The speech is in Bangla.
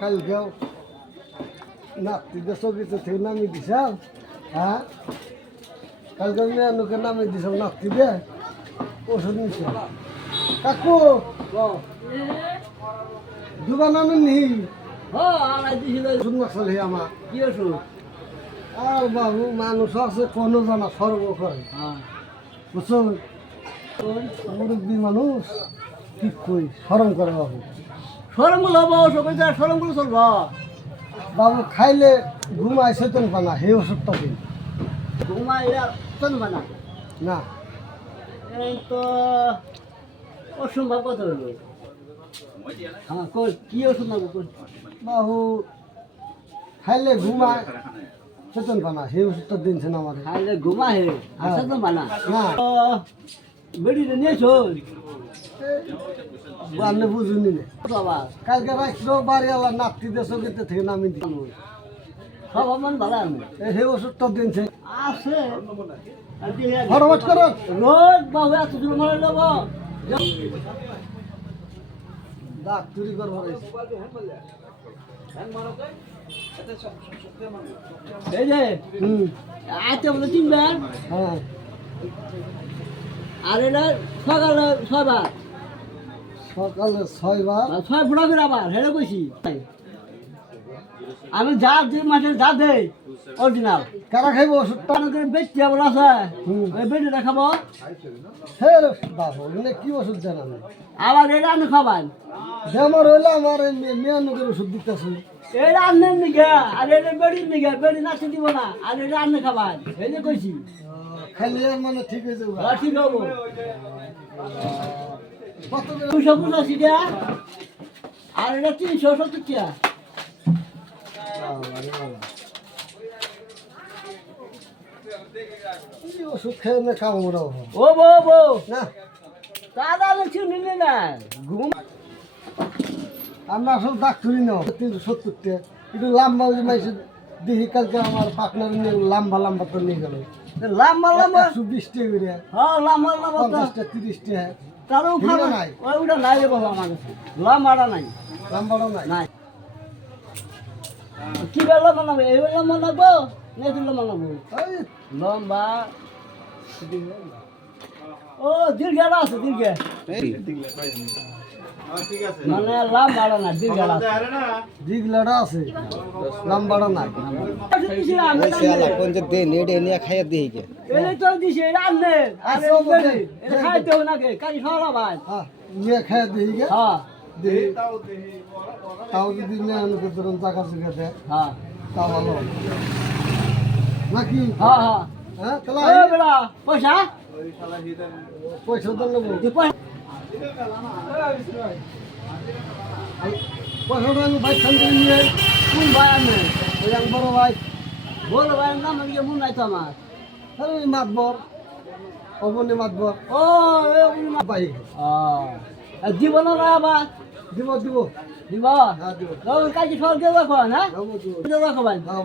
কালকেও নাতিদের চকিতে থেকে নামিয়ে দিছাও হ্যাঁ কালকে মেয়ানুকে নামিয়ে দিছাও নাতিদে ওষুধ নিছে কাকু দুবার নামেন নি ওষুধ মাসাল হে আমার কি ওষুধ? আর বাবু মানুষ আছে কোনো জানা সর্ব করে বুঝছো মুরব্বী মানুষ কি কই সরম করে বাবু সরমগুলো হবো সবাই সরমগুলো চলব। বাবু খাইলে ঘুমায় চেতন পানা সেই ওষুধটা দিন ঘুমাই চলবে না, না এই তো অসম্ভব কথা হইল। হ্যাঁ কই কি ওষুধ নেবো কই? বাবু খাইলে ঘুমায় চেতন পানা সেই ওষুধটা দিনছেন আমাদের খাইলে ঘুমা হে আসা তো মানা না বেড়িটা নিয়েছো আপনি বুঝুনি না বাবা? কালকে রাখলো বাড়ি আলা নাতিদের চকিতে থেকে নামিয়ে দিন সব আমার ভালো আমি সেই ওষুধটা দিনছে আছে ফরওয়ার্ড করুন রোজ বাবু এত দূর মারা যাবো দাঁত চুরি করবার এই যে আজকে বলে চিনবেন হ্যাঁ আর এটা সকালে ছয়বার সকালে 6 বার 6 ফুটা করে আবার হেরে কইছি আমি যা যে মাসে যা দেই অরিজিনাল কারা খাইব ওষুধটা পান করে বেচতে আবার আছে ওই বেটিটা খাবো হে বাবু এনে কি ওষুধ জানান আবার এটা আমি খাবান আমার হইলে আমার মেয়ানুকের ওষুধ দিতেছে এটা আনলেন নিগে আর এটা বেড়ির নিগে বেড়ি নাচে দিব না আর এটা আনলে খাবান এই যে কইছি খাইলে মানে ঠিক হয়ে যাবে ঠিক হবো কত 285 টাকা আর এটা 370 টাকা ওষুধ খেয়ে না খাবো ওরা ও বো না দাদা লক্ষ্মী নিলে না ঘুম আমরা আসলে ডাক্তারি নাও 370 টাকা একটু লম্বা ওই মাইসে দেখি কালকে আমার পার্টনার নিয়ে লম্বা লম্বা তো নিয়ে গেল লাম্বা লাম্বা 120 টাকা করে হ্যাঁ লাম্বা লাম্বা 50 টাকা 30 টাকা তারও খাবো নাই। ওই ওটা নাই রে বাবা আমার কাছে লাম্বাটা নাই লম্বাটাও নাই নাই কি বেলা বানাবে এই বেলা বানাবো না তুলে বানাবো ওই লম্বা ও দীর্ঘাটা আছে দীর্ঘে মানে লাম্বাটা না দীর্ঘাটা দিগলাটা আছে লম্বাটা নাই এলে তো দিছে এটা আনলে আচ্ছা, ওকে। এটা খাইতে হবে নাকি কারি খাওয়া ভাই হ্যাঁ নিয়ে খেয়ে দিই গে হ্যাঁ দিই তাও যদি মেয়ানুকে ধরুন টাকা চুকে দেয় হ্যাঁ তা ভালো নাকি হ্যাঁ হ্যাঁ হ্যাঁ তাহলে এই বেলা পয়সা পয়সা তো নেবো দি পয়সা পয়সাটা আমি বাইক খান থেকে নিয়ে কোন ভাই আমি ওই এক বড় ভাই বলো ভাই নাম আমি মন নাই তো আমার আরে ওই মাতবর অবনী মাতবর ও এই ভাই দিব না আবার দিব দিব দিব হ্যাঁ দিব কাজে সব দেবো এখন হ্যাঁ দিব দিব দেবো ভাই হ্যাঁ